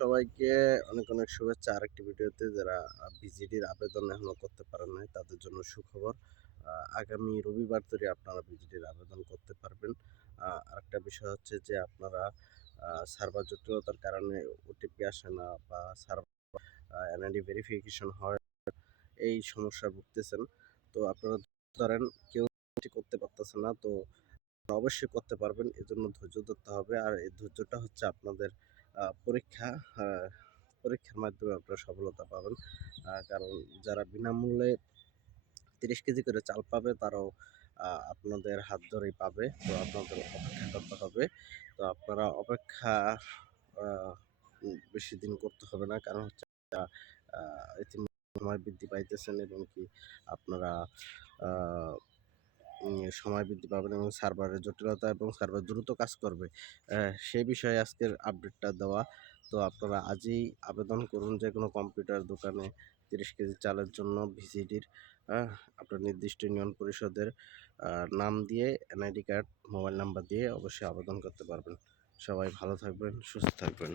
সবাইকে অনেক অনেক শুভেচ্ছা। আরেকটি ভিডিওতে যারা বিজিডির আবেদন এখনও করতে পারেন নাই, তাদের জন্য সুখবর। আগামী রবিবার ধরে আপনারা বিজিডির আবেদন করতে পারবেন। আরেকটা বিষয় হচ্ছে যে আপনারা সার্ভার জটিলতার কারণে ওটিপি আসে না বা সার্ভার এনআইডি ভেরিফিকেশন হয় এই সমস্যা ভুগতেছেন। তো আপনারা ধরেন কেউ করতে পারতেছে না, তো অবশ্যই করতে পারবেন। এজন্য ধৈর্য ধরতে হবে। আর এই ধৈর্যটা হচ্ছে আপনাদের পরীক্ষা পরীক্ষার মাধ্যমে আপনারা সফলতা পাবেন। কারণ যারা বিনামূল্যে তিরিশ কেজি করে চাল পাবে, তারাও আপনাদের হাত ধরেই পাবে। তো আপনাদের অপেক্ষা করতে হবে। তো আপনারা অপেক্ষা বেশি দিন করতে হবে না। কারণ হচ্ছে ইতিমধ্যে সময় বৃদ্ধি পাইতেছেন এবং কি আপনারা সময় বৃদ্ধি পাবেন এবং সার্ভারের জটিলতা এবং সার্ভার দ্রুত কাজ করবে। সেই বিষয়ে আজকের আপডেটটা দেওয়া। তো আপনারা আজই আবেদন করুন যে কোনো কম্পিউটার দোকানে তিরিশ কেজি চালের জন্য ভিসিডির আপনার নির্দিষ্ট ইউনিয়ন পরিষদের নাম দিয়ে এনআইডি কার্ড মোবাইল নাম্বার দিয়ে অবশ্যই আবেদন করতে পারবেন। সবাই ভালো থাকবেন, সুস্থ থাকবেন।